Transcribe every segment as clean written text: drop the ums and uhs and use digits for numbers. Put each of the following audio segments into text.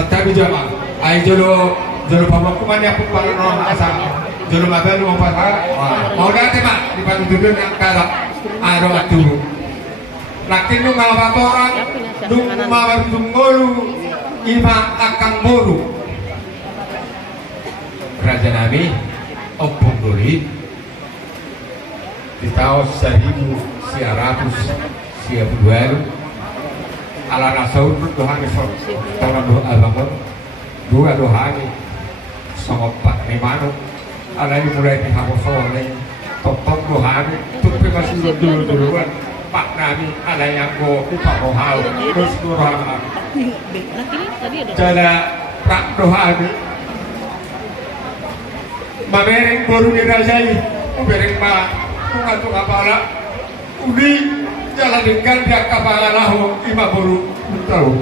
Setabi jama ay jolo pabak kumanya po para no asa jolo mabel mo para mau dati ma di patutulun ang kara araw at tubo lakin nung mawatoran nung mawartungolu ima akan molu Raja Nabi Opung Duri di tahun 1922 ala nasaud Tuhan Yesus tahun doa dua dohani sama Pak Nimano ala ini mulai diharusoleh topong dohani tupi masih dulu-duluan Pak Nabi ala yang go Pak Rohal terus dohani jadi Pak dohani mabereng baru dirajai mabereng ma tungatung apala udi jalan dengan dia kapalahu ima baru tahu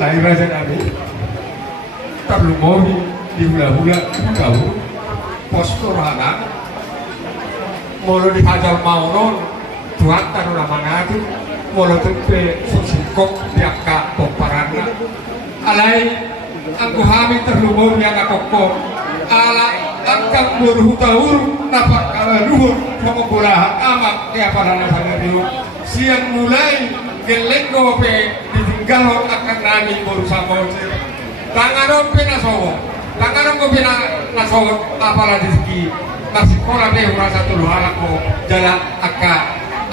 lahir Raja Nabi perlu mobi di hula-hula tahu postur anak mulu dihajar maunon tuan tanu namanya itu mulu tempe susikok diaka poparana alai angku hamil terlumur yang akokok ala angkang berhutahur napak kala luhur mengubulahan amak ya para nasanya dulu siang mulai geleng gope ditinggal akan nami baru sama usir tangaron penasowo tangaron gope nasowo apalah rezeki nasi kola be urasa tulu halako jala akka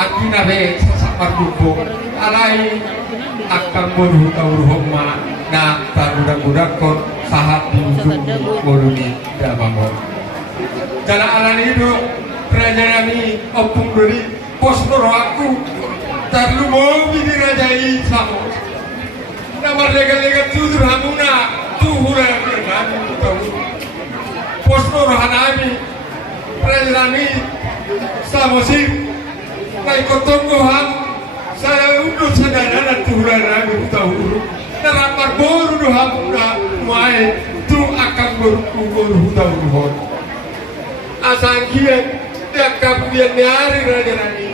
akina be sesakar duko alai akan berhutahur homa na budak-budak kon sahat di ujung moluni dabangon jala alani itu Raja Nabi Opung Duri postur aku terlalu mau di Raja Islam nama lega-lega tutur hamuna tuhura firman postur Nabi Raja Nabi samosir naik kotonggo ham saya undur sadana tuhura Nabi utahuru Naramar boru do hamuna muai tu akan berhutang asal kian dia kapian nyari Raja Nabi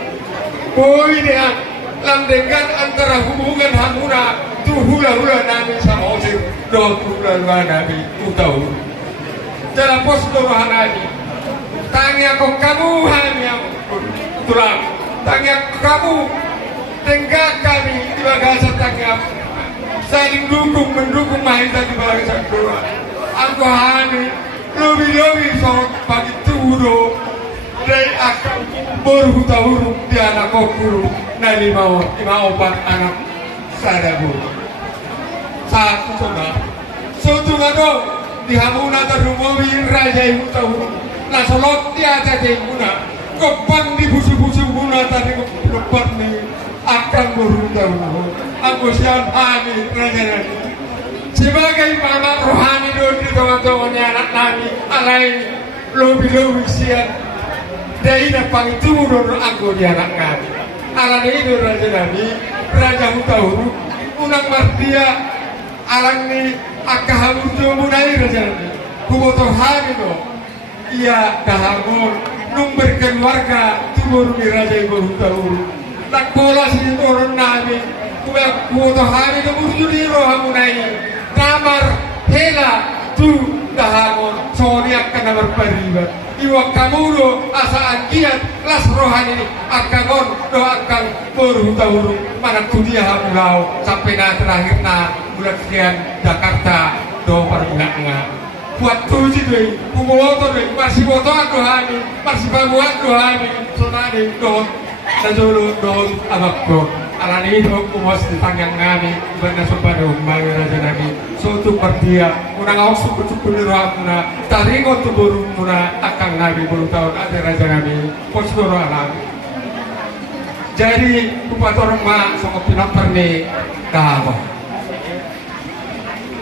boy dia landengan antara hubungan hamuna tu hula-hula Nabi sama usir do hula-hula Nabi utau dalam postur Nabi tanya kok kamu hanya tulang tanya kamu tenggak kami di bagasa tangga saling mendukung mahita di barisan doa. Aku hani lebih sok bagi tudo dari akan berhutahuru di anak kokuru nali mau obat anak saya guru satu coba suatu ngado di hamuna terumumi raja ibu tahuru nasolot di atas imuna kepang di busu-busu guna tadi kepan nih akan berhutahuru aku siap amin Raja Nabi sebagai mama rohani di teman-temannya anak Nabi alai lebih siap dari dapat itu menurut aku di anak Nabi alai itu Raja Nabi Raja Hutahuru unang martia alang ni akahamur jomudai Raja Nabi kubotoh hari itu ia dahamun nung berkeluarga tubur di Raja Ibu Hutahuru tak bola sih orang Nabi kubotoh hari itu murjudi rohamunai kamar hela tu dahamun soniak kana berparibat iwa kamulo asaan kiat las rohani akangon doakan berhutahuru mana tu dia hamulau sampai na terakhir na bulan sekian Jakarta do perbulannya buat tuji deh kumotor deh masih foto aku hani masih baguan aku hani sonade do najolo do abakko alani itu kumos di tanggang kami benda sombado mbawi Raja Nabi suatu perdia unang awak suku-suku rohamuna tari ngotu buru muna akang Nabi buru tahun ada Raja Nabi postur alam jadi kupat orang mak sama pinapar nih dah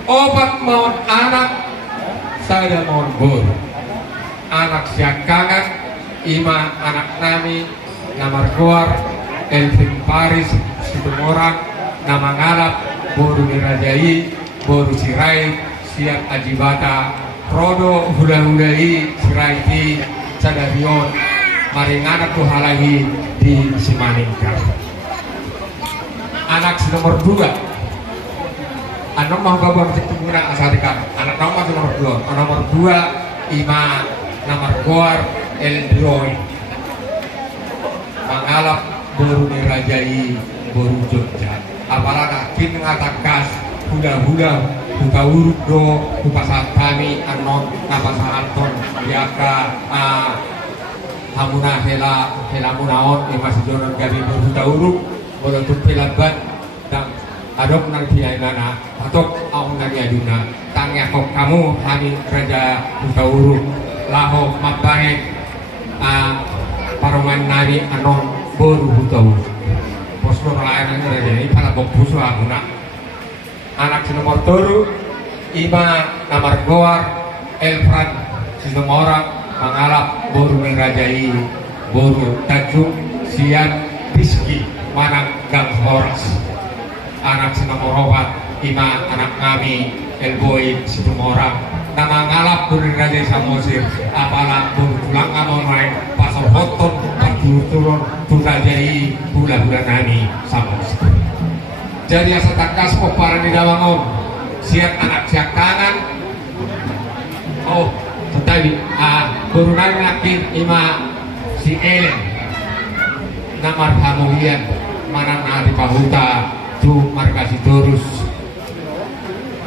obat maut anak saya mau buru anak siakangan ima anak Nabi namar keluar Elvin Paris Situmorang nama ngarap boru dirajai boru sirai siap ajibata rodo hula-hulai siraiti sadarion maringana tuh halahi di Simaningka anak nomor 2 anak mau babang cetumuna asarikan anak nomor nomor dua ima nomor guar el droid mangalap baru dirajai baru Jogja apalagi kin ngatakas hula-hula buka urut do pasal kami anon napasa anton yaka hamuna hela munaon ima sejonon gabi buka urut baru tuh pelaban dan adok nang piainana atok aung nang aduna tang yakok kamu hani raja buka urut laho mabane paroman nari anon baru buka urut posno layanan ini pada bokbusu amuna anak si nomor turu ima namar goar elfran si nomor orang mengalap baru mengrajai baru tajuk sian rizki manang gang horas anak si nomor opat ima anak kami elboy si nomor orang nama ngalap baru mengrajai samosir apalah baru pulang amon main pasal hoton turun turajai hula-hula nani samosir. Jadi asa takas poparan di dawangon siap anak siap kanan oh tetapi burunan nakin ima si Ellen namar hamulian manang na di pahuta tu markasi terus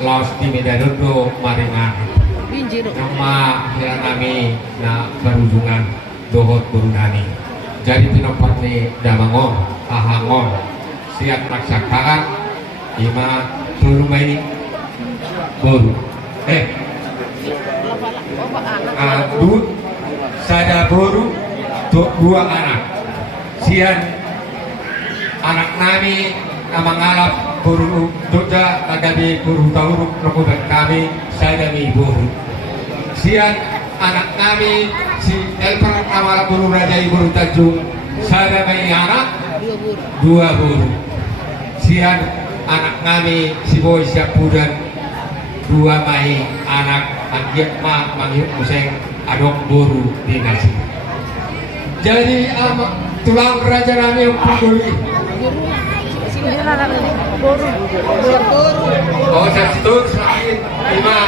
laos di Medadodo maringan nama hilang nami na berhubungan dohot burunani jadi pinopor ni dawangon ahangon siap laksakaan ima tulu main baru sada baru dua anak sian anak nami amangalap baru doda agabi baru tauruk rokobat kami sada mi baru sian anak nami si elper amalap baru rajai baru tajung sada mai anak dua baru sian anak kami si boy siap pudan dua mai anak anggit ma mangyuk museng adok boru di nasi jadi tulang raja kami yang peduli oh satu selain lima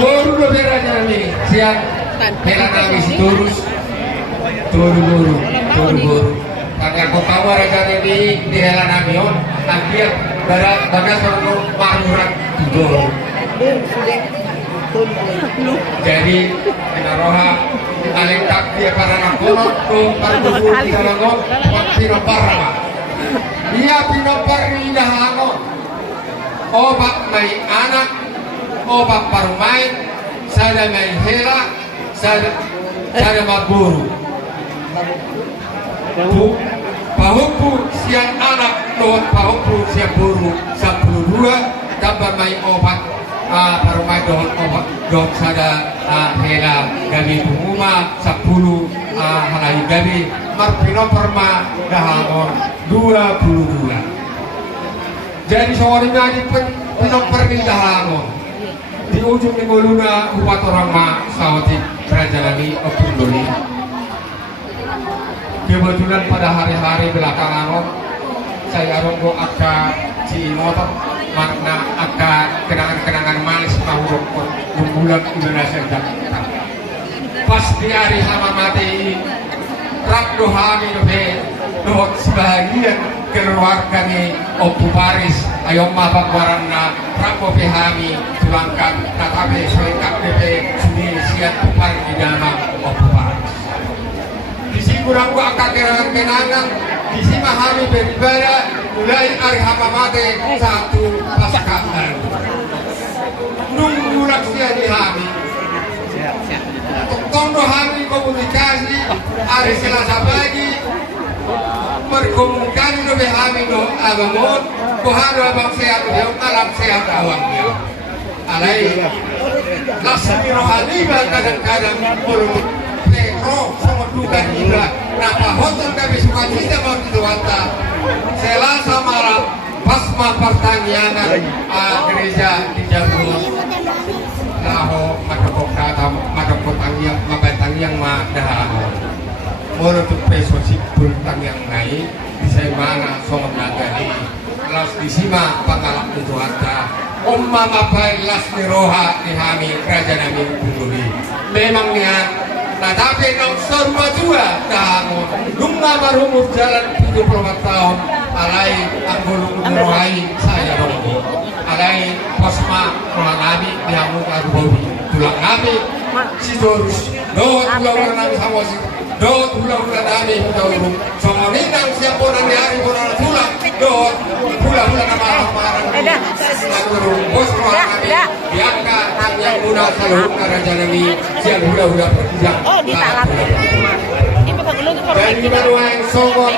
boru lebih raja kami sian hela kami si turus turu boru karena kau tahu raja ini di hela namion akhir pada seluruh marurat tidur jadi naroha alengkap dia para nakonot kung pardugo di kalangon pag pinoparama dia pinopar ni dahangon obat may anak obat parumain sada may hela sada maburu pahupu siang anak doon pahupu siang buru 12 tambah may obat parumay doon obat doon sada hela gabi pumuma 10 halay gabi marpinoperma dahangon 22 jadi sore nga di pinopermi dahangon di ujung ni Moluna upat orang ma sawati Rajalani Opundoli kebetulan pada hari-hari belakangan saya ronggo akka Cimoto makna akka kenangan-kenangan manis tahun bulan Indonesia Jakarta pas di hari sama mati rak dohami dohot sebagian keluarga ni Opu Paris ayo mabak warangna rak pehami tulangkan tatabe selengkap DP suni siat pupar di dalam Opu Paris kurang gua akan kenangan di sini hari beribadah mulai hari hama mati satu pascahan nunggu laksia di hari tondo hari komunikasi hari Selasa pagi berkomunikasi lebih hari do abangun kohado abang sehat dia malam sehat awangnya alai lasmi rohani kadang-kadang perlu sama duga juga napa hotel kami suka cita mau diduata Selasa malam pasma pertanianan gereja di Jagur laho madokok datam madokok tangyang mabatangyang madahaho moro tu peso sipul tangyang naik bisa mana somong nagani las disima pangalap diduata Umma mapailas ni roha ni hami kerajaan kami bumi. Memangnya, nah tapi nong sorma juga kamu lunga baru jalan 74 tahun alai anggulung rohai saya romo alai posma tulang kami yang muka rubi tulang kami si dorus do tulang kami sama si do tulang kami dorus sama nindang siapa nanti hari bonan tulang do tulang nama marang turun bos tulang kami biangka yang muda selalu raja kami siang muda pergi Oh, di talat. dan gimana yang songong